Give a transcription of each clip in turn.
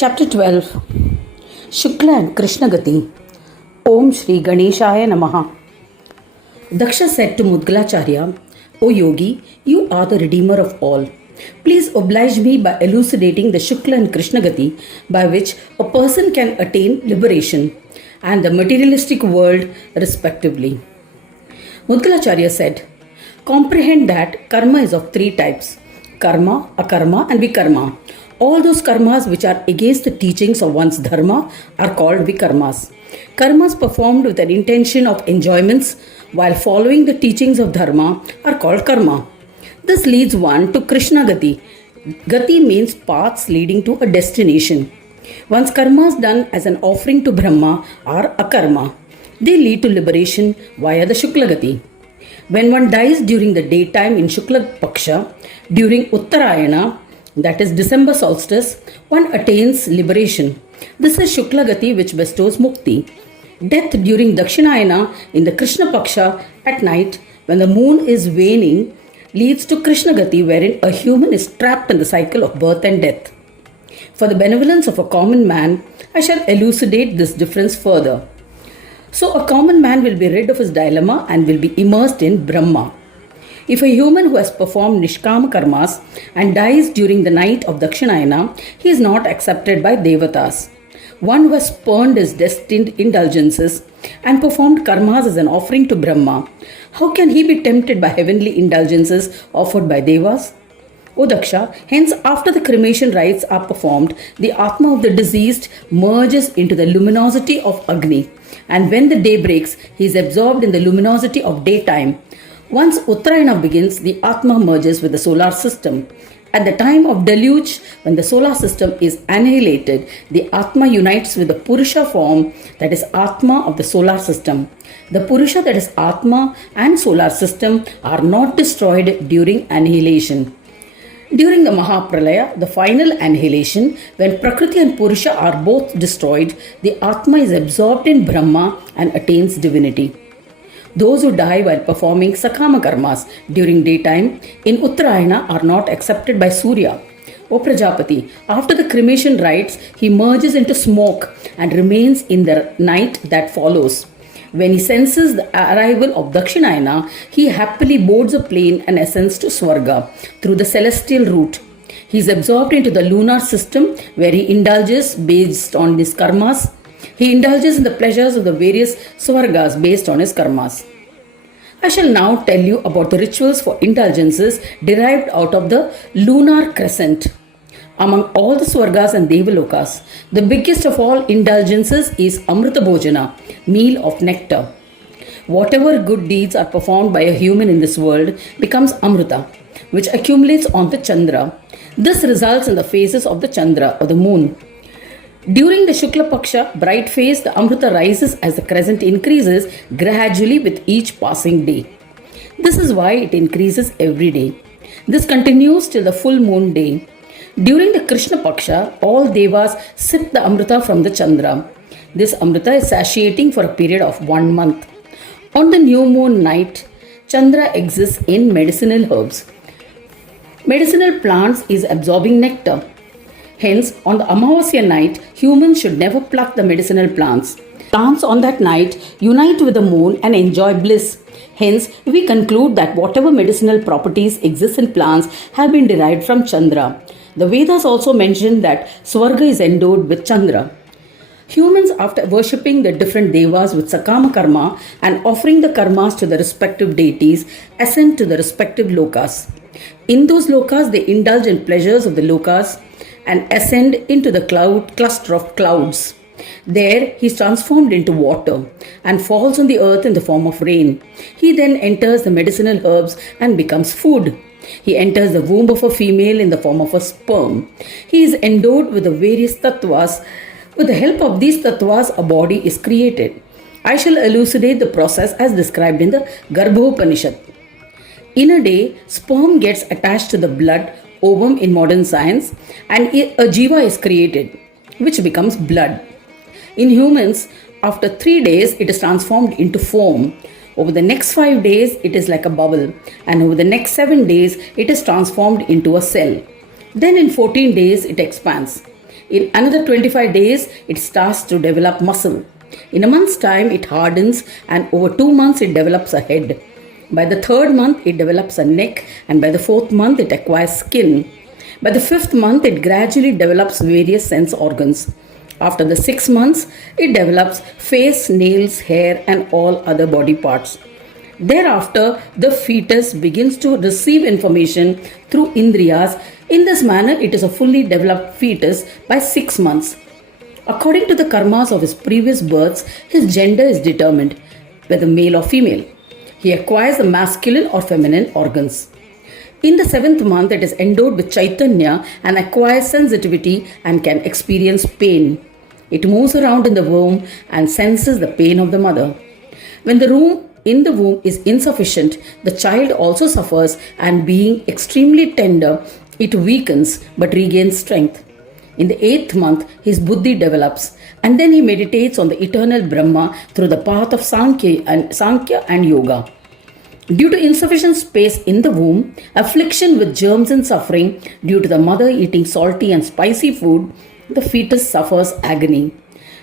Chapter 12. Shukla and Krishna Gati. Om Shri Ganeshaya Namaha. Daksha said to Mudgalacharya, O Yogi, you are the redeemer of all. Please oblige me by elucidating the Shukla and Krishna Gati by which a person can attain liberation and the materialistic world respectively. Mudgalacharya said, comprehend that karma is of three types: karma, akarma and vikarma. All those karmas which are against the teachings of one's dharma are called vikarmas. Karmas performed with an intention of enjoyments while following the teachings of dharma are called karma. This leads one to Krishna Gati. Gati means paths leading to a destination. One's karmas done as an offering to Brahma are akarma. They lead to liberation via the Shukla Gati. When one dies during the daytime in Shukla Paksha, during Uttarayana, that is December solstice, one attains liberation. This is Shukla Gati which bestows mukti. Death during Dakshinayana in the Krishna Paksha at night when the moon is waning leads to Krishna Gati, wherein a human is trapped in the cycle of birth and death. For the benevolence of a common man, I shall elucidate this difference further. So a common man will be rid of his dilemma and will be immersed in Brahma. If a human who has performed Nishkama karmas and dies during the night of Dakshinayana, he is not accepted by Devatas. One who has spurned his destined indulgences and performed karmas as an offering to Brahma, how can he be tempted by heavenly indulgences offered by Devas? O Daksha, hence after the cremation rites are performed, the Atma of the deceased merges into the luminosity of Agni, and when the day breaks, he is absorbed in the luminosity of daytime. Once Uttarayana begins, the Atma merges with the solar system. At the time of deluge, when the solar system is annihilated, the Atma unites with the Purusha form, that is Atma of the solar system. The Purusha, that is Atma and solar system, are not destroyed during annihilation. During the Mahapralaya, the final annihilation, when Prakriti and Purusha are both destroyed, the Atma is absorbed in Brahma and attains divinity. Those who die while performing Sakama karmas during daytime in Uttarayana are not accepted by Surya. O Prajapati, after the cremation rites, he merges into smoke and remains in the night that follows. When he senses the arrival of Dakshinayana, he happily boards a plane and ascends to Swarga through the celestial route. He is absorbed into the lunar system where he indulges based on his karmas. He indulges in the pleasures of the various Swargas based on his karmas. I shall now tell you about the rituals for indulgences derived out of the lunar crescent. Among all the Swargas and Devalokas, the biggest of all indulgences is Amrita Bhojana, meal of nectar. Whatever good deeds are performed by a human in this world becomes Amrita, which accumulates on the Chandra. This results in the phases of the Chandra or the moon. During the Shukla Paksha, bright phase, the Amrita rises as the crescent increases gradually with each passing day. This is why it increases every day. This continues till the full moon day. During the Krishna Paksha, all Devas sip the Amrita from the Chandra. This Amrita is satiating for a period of 1 month. On the new moon night, Chandra exists in medicinal herbs. Medicinal plants is absorbing nectar. Hence, on the Amavasya night, humans should never pluck the medicinal plants. Plants on that night unite with the moon and enjoy bliss. Hence, we conclude that whatever medicinal properties exist in plants have been derived from Chandra. The Vedas also mention that Swarga is endowed with Chandra. Humans, after worshipping the different devas with Sakama karma and offering the karmas to the respective deities, ascend to the respective lokas. In those lokas, they indulge in pleasures of the lokas and ascend into the cluster of clouds. There he is transformed into water and falls on the earth in the form of rain. He then enters the medicinal herbs and becomes food. He enters the womb of a female in the form of a sperm. He is endowed with the various tattvas. With the help of these tattvas, a body is created. I shall elucidate the process as described in the Garbhopanishad. In a day, sperm gets attached to the blood, ovum in modern science, and a jiva is created, which becomes blood. In humans, after 3 days, it is transformed into foam. Over the next 5 days, it is like a bubble, and over the next 7 days, it is transformed into a cell. Then in 14 days, it expands. In another 25 days, it starts to develop muscle. In a month's time, it hardens, and over 2 months, it develops a head. By the third month, it develops a neck, and by the fourth month, it acquires skin. By the fifth month, it gradually develops various sense organs. After the 6 months, it develops face, nails, hair, and all other body parts. Thereafter, the fetus begins to receive information through indriyas. In this manner, it is a fully developed fetus by 6 months. According to the karmas of his previous births, his gender is determined, whether male or female. He acquires the masculine or feminine organs. In the 7th month, it is endowed with Chaitanya and acquires sensitivity and can experience pain. It moves around in the womb and senses the pain of the mother. When the room in the womb is insufficient, the child also suffers, and being extremely tender, it weakens but regains strength. In the 8th month, his buddhi develops, and then he meditates on the eternal Brahma through the path of Sankhya and Yoga. Due to insufficient space in the womb, affliction with germs and suffering due to the mother eating salty and spicy food, the fetus suffers agony.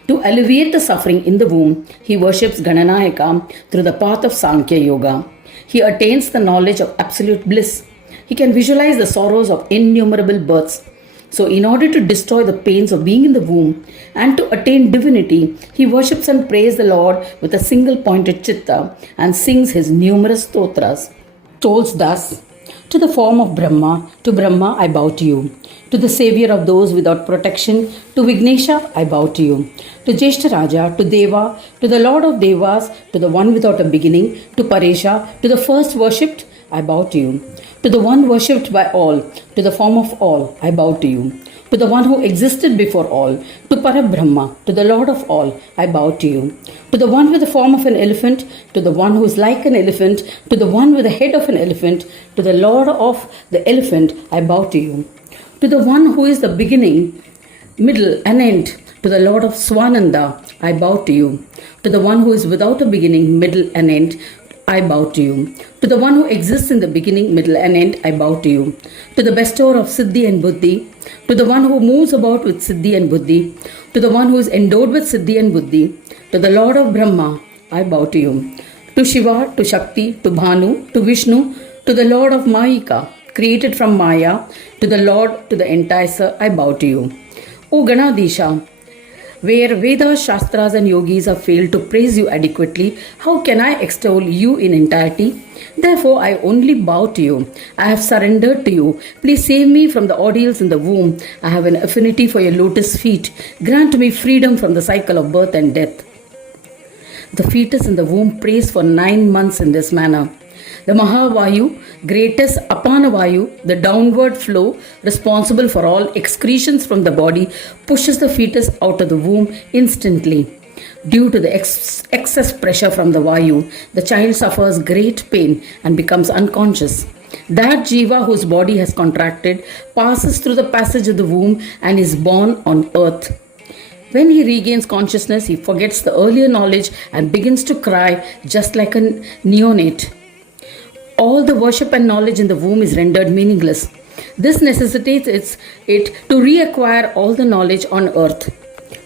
To alleviate the suffering in the womb, he worships Gananayaka through the path of Sankhya Yoga. He attains the knowledge of absolute bliss. He can visualize the sorrows of innumerable births. So, in order to destroy the pains of being in the womb and to attain divinity, he worships and praises the Lord with a single pointed chitta and sings his numerous stotras. Tolls thus: to the form of Brahma, to Brahma I bow to you. To the savior of those without protection, to Vignesha I bow to you. To Jeshta Raja, to Deva, to the Lord of Devas, to the one without a beginning, to Paresha, to the first worshipped, I bow to you. To the one worshipped by all, to the form of all, I bow to you. To the one who existed before all, to Parabrahma, to the Lord of all, I bow to you. To the one with the form of an elephant, to the one who is like an elephant, to the one with the head of an elephant, to the Lord of the elephant, I bow to you. To the one who is the beginning, middle, and end, to the Lord of Swananda, I bow to you. To the one who is without a beginning, middle, and end, I bow to you. To the one who exists in the beginning, middle, and end, I bow to you. To the bestower of Siddhi and Buddhi, to the one who moves about with Siddhi and Buddhi, to the one who is endowed with Siddhi and Buddhi, to the Lord of Brahma, I bow to you. To Shiva, to Shakti, to Bhanu, to Vishnu, to the Lord of Mayika, created from Maya, to the Lord, to the enticer, I bow to you. O Ganadisha, where Vedas, Shastras and Yogis have failed to praise you adequately, how can I extol you in entirety? Therefore, I only bow to you. I have surrendered to you. Please save me from the ordeals in the womb. I have an affinity for your lotus feet. Grant me freedom from the cycle of birth and death. The fetus in the womb prays for 9 months in this manner. The Mahavayu, greatest Apanavayu, the downward flow responsible for all excretions from the body, pushes the fetus out of the womb instantly. Due to the excess pressure from the Vayu, the child suffers great pain and becomes unconscious. That Jiva whose body has contracted passes through the passage of the womb and is born on earth. When he regains consciousness, he forgets the earlier knowledge and begins to cry just like a neonate. All the worship and knowledge in the womb is rendered meaningless. This necessitates it to reacquire all the knowledge on earth.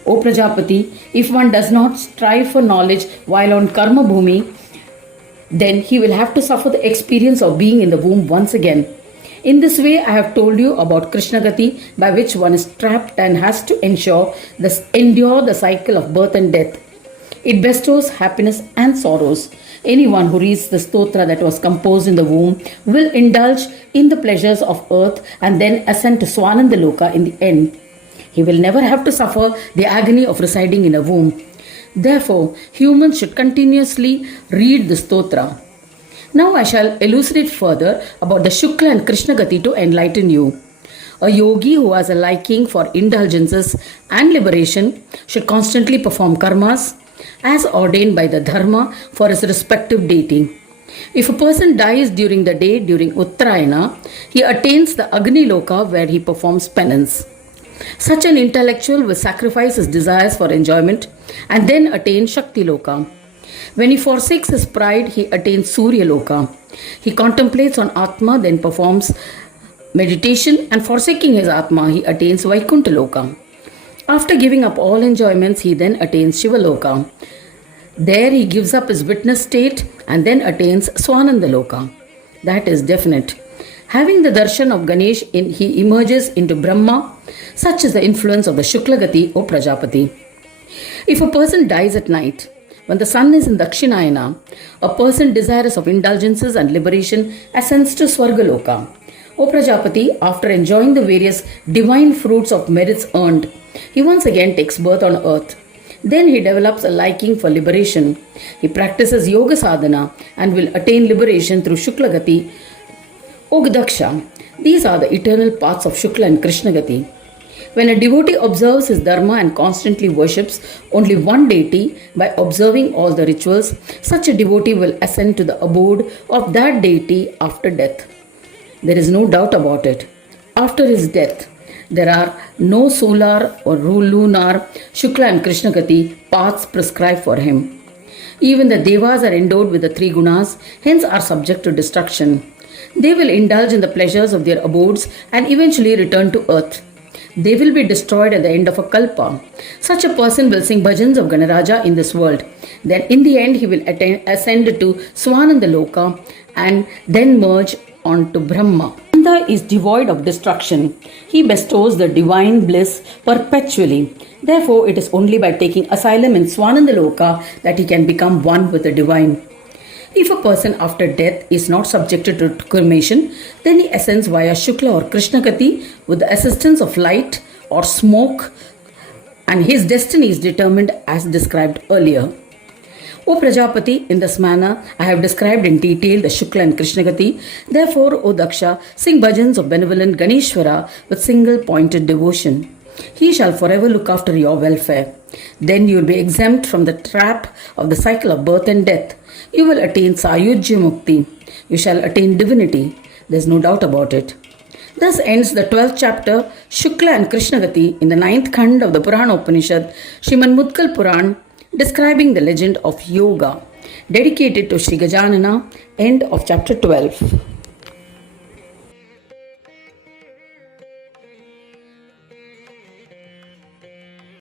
O Prajapati, if one does not strive for knowledge while on Karma Bhumi, then he will have to suffer the experience of being in the womb once again. In this way, I have told you about Krishna Gati, by which one is trapped and has to endure the cycle of birth and death. It bestows happiness and sorrows. Anyone who reads the stotra that was composed in the womb will indulge in the pleasures of earth and then ascend to Swananda Loka in the end. He will never have to suffer the agony of residing in a womb. Therefore, humans should continuously read the stotra. Now I shall elucidate further about the Shukla and Krishna Gati to enlighten you. A yogi who has a liking for indulgences and liberation should constantly perform karmas as ordained by the Dharma for his respective deity. If a person dies during the day during Uttarayana, he attains the Agni Loka where he performs penance. Such an intellectual will sacrifice his desires for enjoyment and then attain Shakti Loka. When he forsakes his pride, he attains Surya Loka. He contemplates on Atma, then performs meditation, and forsaking his Atma, he attains Vaikuntha Loka. After giving up all enjoyments, he then attains Shivaloka. There he gives up his witness state and then attains Swanandaloka. That is definite. Having the darshan of Ganesh, he emerges into Brahma. Such is the influence of the Shukla Gati, O Prajapati. If a person dies at night, when the sun is in Dakshinayana, a person desirous of indulgences and liberation ascends to Swargaloka. O Prajapati, after enjoying the various divine fruits of merits earned, he once again takes birth on earth. Then he develops a liking for liberation. He practices yoga sadhana and will attain liberation through Shukla Gati. O Daksha, these are the eternal paths of Shukla and Krishna Gati. When a devotee observes his Dharma and constantly worships only one deity by observing all the rituals, such a devotee will ascend to the abode of that deity after death. There is no doubt about it. After his death, there are no solar or lunar, Shukla and Krishna Gati paths prescribed for him. Even the Devas are endowed with the three gunas, hence are subject to destruction. They will indulge in the pleasures of their abodes and eventually return to earth. They will be destroyed at the end of a kalpa. Such a person will sing bhajans of Ganaraja in this world. Then in the end he will ascend to Swanandaloka and then merge onto Brahma. Nanda is devoid of destruction. He bestows the divine bliss perpetually. Therefore, it is only by taking asylum in Swanandaloka that he can become one with the divine. If a person after death is not subjected to cremation, then he ascends via Shukla or Krishna Gati with the assistance of light or smoke, and his destiny is determined as described earlier. O Prajapati, in this manner I have described in detail the Shukla and Krishna Gati. Therefore, O Daksha, sing bhajans of benevolent Ganeshwara with single-pointed devotion. He shall forever look after your welfare. Then you will be exempt from the trap of the cycle of birth and death. You will attain Sayujya Mukti. You shall attain divinity. There is no doubt about it. Thus ends the 12th chapter, Shukla and Krishna Gati, in the 9th Khand of the Purana Upanishad, Srimad Mudgal Puran, describing the legend of yoga, dedicated to Sri Gajanana. End of chapter 12.